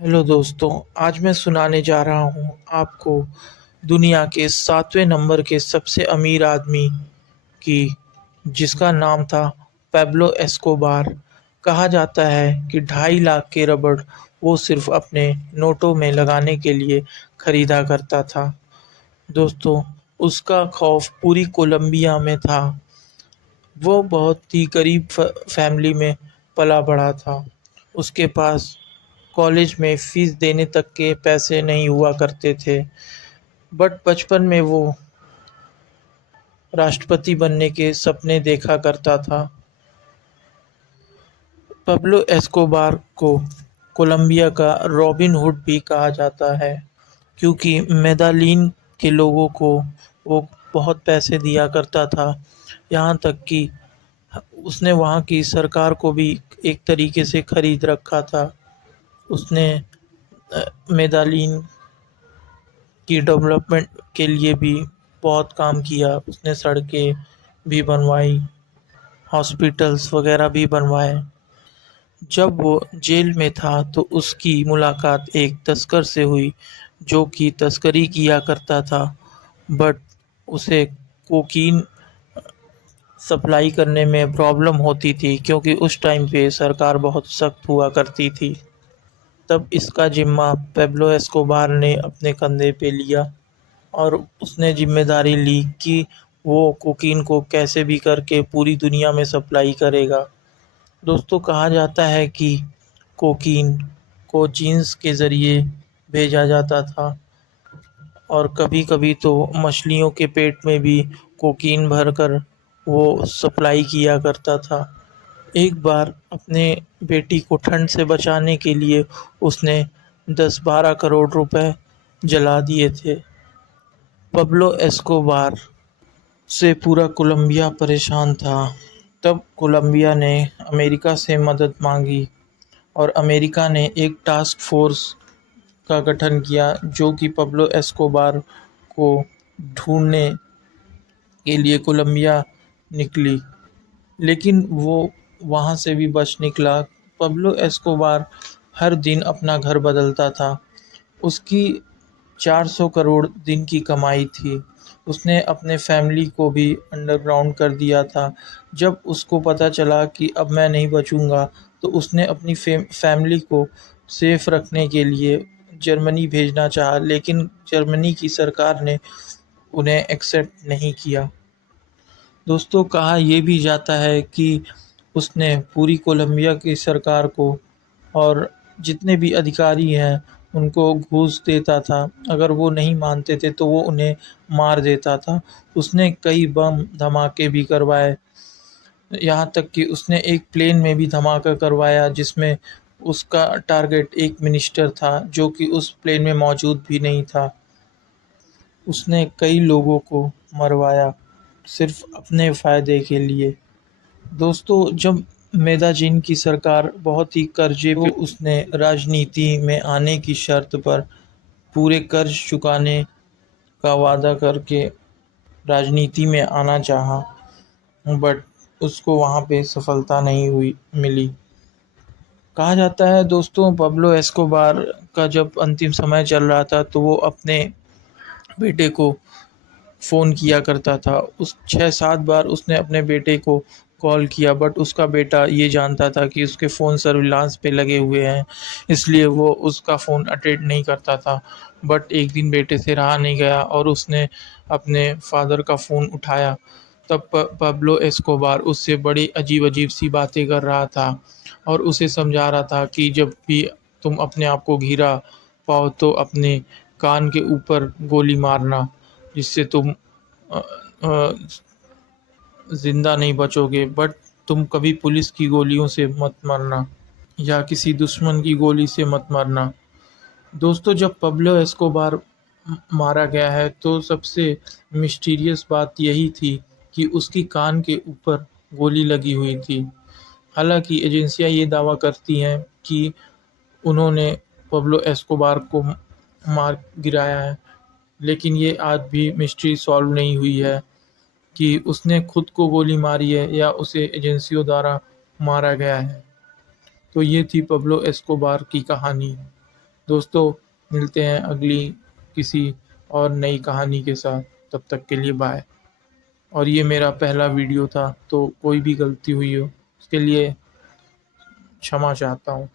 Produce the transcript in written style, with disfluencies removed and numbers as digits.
Hello दोस्तों, आज मैं सुनाने जा रहा हूँ आपको दुनिया के 7वें नंबर के सबसे अमीर आदमी की जिसका नाम था पेब्लो एस्कोबार। कहा जाता है कि 2.5 लाख के रबड़ वो सिर्फ अपने नोटों में लगाने के लिए खरीदा करता था। दोस्तों, उसका खौफ पूरी कोलंबिया में था। वो बहुत ही गरीब फैमिली में पला बड़ा था। उसके पास कॉलेज में फीस देने तक के पैसे नहीं हुआ करते थे। बट बचपन में वो राष्ट्रपति बनने के सपने देखा करता था। पब्लो एस्कोबार को कोलंबिया का रॉबिन हुड भी कहा जाता है, क्योंकि मेदालीन के लोगों को वो बहुत पैसे दिया करता था। यहाँ तक कि उसने वहाँ की सरकार को भी एक तरीके से खरीद रखा था। उसने मेदालीन की डेवलपमेंट के लिए भी बहुत काम किया। उसने सड़कें भी बनवाई, हॉस्पिटल्स वगैरह भी बनवाए। जब वो जेल में था तो उसकी मुलाकात एक तस्कर से हुई जो कि तस्करी किया करता था, बट उसे कोकीन सप्लाई करने में प्रॉब्लम होती थी, क्योंकि उस टाइम पे सरकार बहुत सख्त हुआ करती थी। तब इसका जिम्मा पेब्लो एस्कोबार ने अपने कंधे पे लिया और उसने जिम्मेदारी ली कि वो कोकीन को कैसे भी करके पूरी दुनिया में सप्लाई करेगा। दोस्तों, कहा जाता है कि कोकीन को जीन्स के ज़रिए भेजा जाता था और कभी-कभी तो मछलियों के पेट में भी कोकीन भरकर वो सप्लाई किया करता था। एक बार अपने बेटी को ठंड से बचाने के लिए उसने 10-12 करोड़ रुपए जला दिए थे। पब्लो एस्कोबार से पूरा कोलंबिया परेशान था। तब कोलंबिया ने अमेरिका से मदद मांगी और अमेरिका ने एक टास्क फोर्स का गठन किया जो कि पब्लो एस्कोबार को ढूंढने के लिए कोलंबिया निकली, लेकिन वो वहाँ से भी बच निकला। पब्लो एस्कोबार हर दिन अपना घर बदलता था। उसकी 400 करोड़ दिन की कमाई थी। उसने अपने फैमिली को भी अंडरग्राउंड कर दिया था। जब उसको पता चला कि अब मैं नहीं बचूँगा, तो उसने अपनी फैमिली को सेफ रखने के लिए जर्मनी भेजना चाहा, लेकिन जर्मनी की सरकार ने उन्हें एक्सेप्ट नहीं किया। दोस्तों, कहा यह भी जाता है कि उसने पूरी कोलंबिया की सरकार को और जितने भी अधिकारी हैं उनको घूस देता था। अगर वो नहीं मानते थे तो वो उन्हें मार देता था। उसने कई बम धमाके भी करवाए। यहाँ तक कि उसने एक प्लेन में भी धमाका करवाया जिसमें उसका टारगेट एक मिनिस्टर था जो कि उस प्लेन में मौजूद भी नहीं था। उसने कई लोगों को मरवाया सिर्फ अपने फ़ायदे के लिए। दोस्तों, जब मेदाजीन की सरकार बहुत ही कर्जे पे उसने राजनीति में आने की शर्त पर पूरे कर्ज चुकाने का वादा करके राजनीति में आना चाहा, बट उसको वहाँ पे सफलता नहीं हुई मिली। कहा जाता है दोस्तों, पब्लो एस्कोबार का जब अंतिम समय चल रहा था तो वो अपने बेटे को फ़ोन किया करता था। उस 6-7 बार उसने अपने बेटे को कॉल किया, बट उसका बेटा ये जानता था कि उसके फ़ोन सर्विलांस पे लगे हुए हैं, इसलिए वो उसका फ़ोन अटेंड नहीं करता था। बट एक दिन बेटे से रहा नहीं गया और उसने अपने फ़ादर का फ़ोन उठाया। तब पब्लो एस्कोबार उससे बड़ी अजीब-अजीब सी बातें कर रहा था और उसे समझा रहा था कि जब भी तुम अपने आप को घिरा पाओ तो अपने कान के ऊपर गोली मारना, जिससे तुम ज़िंदा नहीं बचोगे, बट तुम कभी पुलिस की गोलियों से मत मरना या किसी दुश्मन की गोली से मत मरना। दोस्तों, जब पब्लो एस्कोबार मारा गया है तो सबसे मिस्टीरियस बात यही थी कि उसकी कान के ऊपर गोली लगी हुई थी। हालांकि एजेंसियां ये दावा करती हैं कि उन्होंने पब्लो एस्कोबार को मार गिराया है, लेकिन ये आज भी मिस्ट्री सॉल्व नहीं हुई है कि उसने खुद को गोली मारी है या उसे एजेंसियों द्वारा मारा गया है। तो ये थी पब्लो एस्कोबार की कहानी। दोस्तों, मिलते हैं अगली किसी और नई कहानी के साथ। तब तक के लिए बाय। और ये मेरा पहला वीडियो था, तो कोई भी गलती हुई हो उसके लिए क्षमा चाहता हूँ।